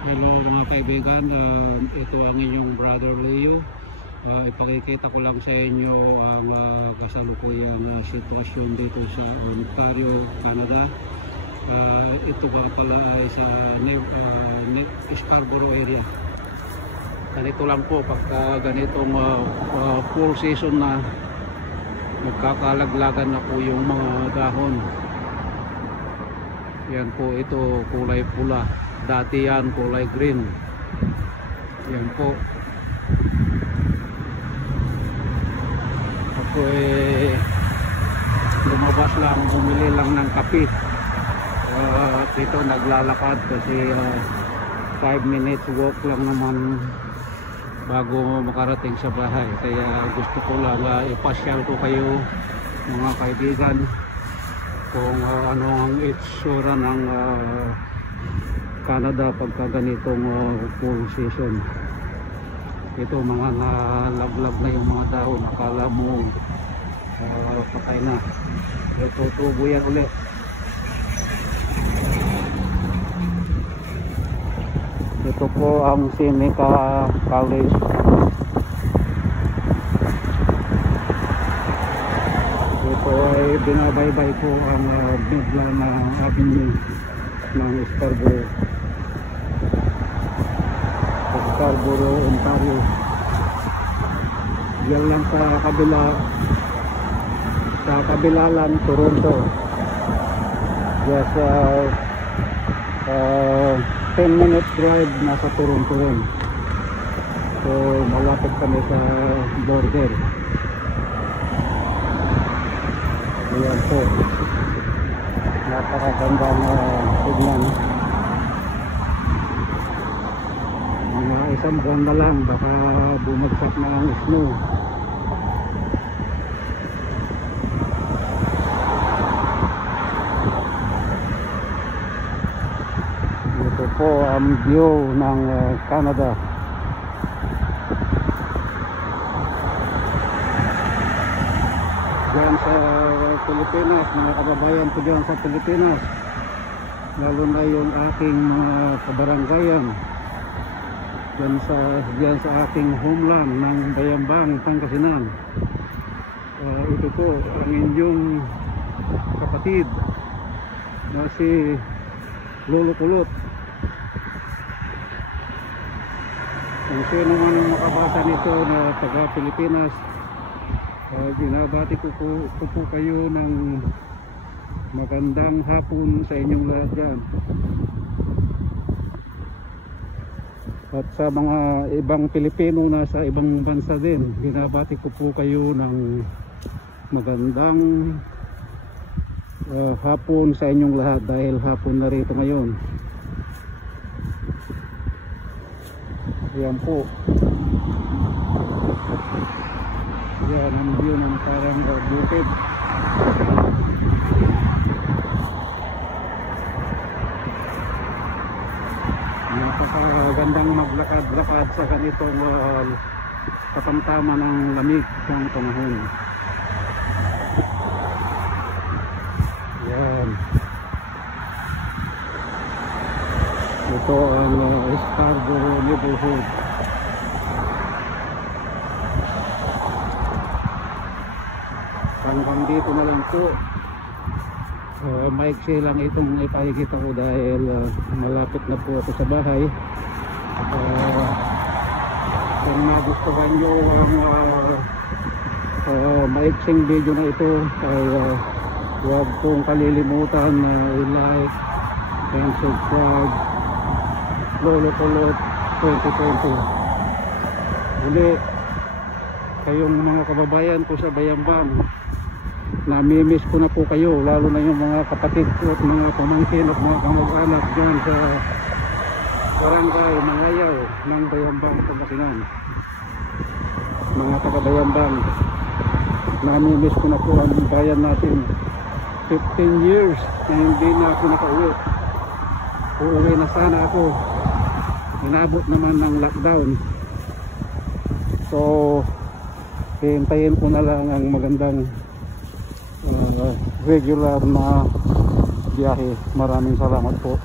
Hello mga kaibigan, ito ang inyong brother Leo. Ipakikita ko lang sa inyo ang kasalukuyang sitwasyon dito sa Ontario, Canada. Ito ba pala ay sa Scarborough area. Ganito lang po pagka ganitong full season na, magkakalaglagan na po yung mga dahon. Yan po, ito kulay pula. Dati yan kulay green. Yan po. Ako lumabas lang, bumili lang ng kape. Dito naglalakad kasi 5 minutes walk lang naman bago makarating sa bahay. Kaya gusto ko lang ipasyal ko kayo mga kaibigan kung ano ang itsura ng Canada pagka ganitong full season. Ito mga nalaglag na yung mga dahon, akala mo patay na. Ito tubo yan ulit. Ito po ang Seneca College. Ito ay binabaybay ko ang Midland Avenue ng Scarborough, Ontario. Diyan lang sa kabila lang Toronto. Just 10 minutes drive nasa Toronto rin. So malapit kami sa border. Ayan po, napakaganda na tignan. Mga isang buwan na lang baka bumagsak na ang snow. Ito po ang view ng Canada. Diyan sa Pilipinas, mga kababayan ko diyan sa Pilipinas, lalo na yung aking mga kabaranggayan diyan sa aking homeland ng Bayambang, Pangasinan. Ito po ang inyong kapatid na si Lolo Kulot. Kung sino man ang makabasa nito na taga Pilipinas, binabati ko po kayo ng magandang hapon sa inyong lahat dyan. At sa mga ibang Pilipino na sa ibang bansa din, binabati ko po kayo ng magandang hapon sa inyong lahat dahil hapon na rito ngayon. Ayan po. Yan ang view ng parang bukid. Napakagandang maglakad-lakad sa ganitong katamtaman ng lamig ng panahon. Yan. Ito ang Scarborough neighborhood. Hanggang dito na lang po. Maiksi lang itong ipakikita ko dahil malapit na po ako sa bahay. Kung nagustuhan nyo ang maiksing video na ito ay huwag pong kalilimutan na i-like and subscribe. Lolo Kulot 2020. Hindi kayong mga kababayan ko sa Bayambang, namimiss ko na po kayo, lalo na yung mga kapatid ko at mga pamangkin at mga kamag-anak dyan sa barangay Mangayaw ng Bayambang, Pangasinan. Mga taga-Bayambang, namimiss ko na po ang bayan natin. 15 years na hindi na ako nakauwi. Uuwi na sana ako, inabot naman ng lockdown. So hintayin ko na lang ang magandang regular na biyahe. Maraming salamat po.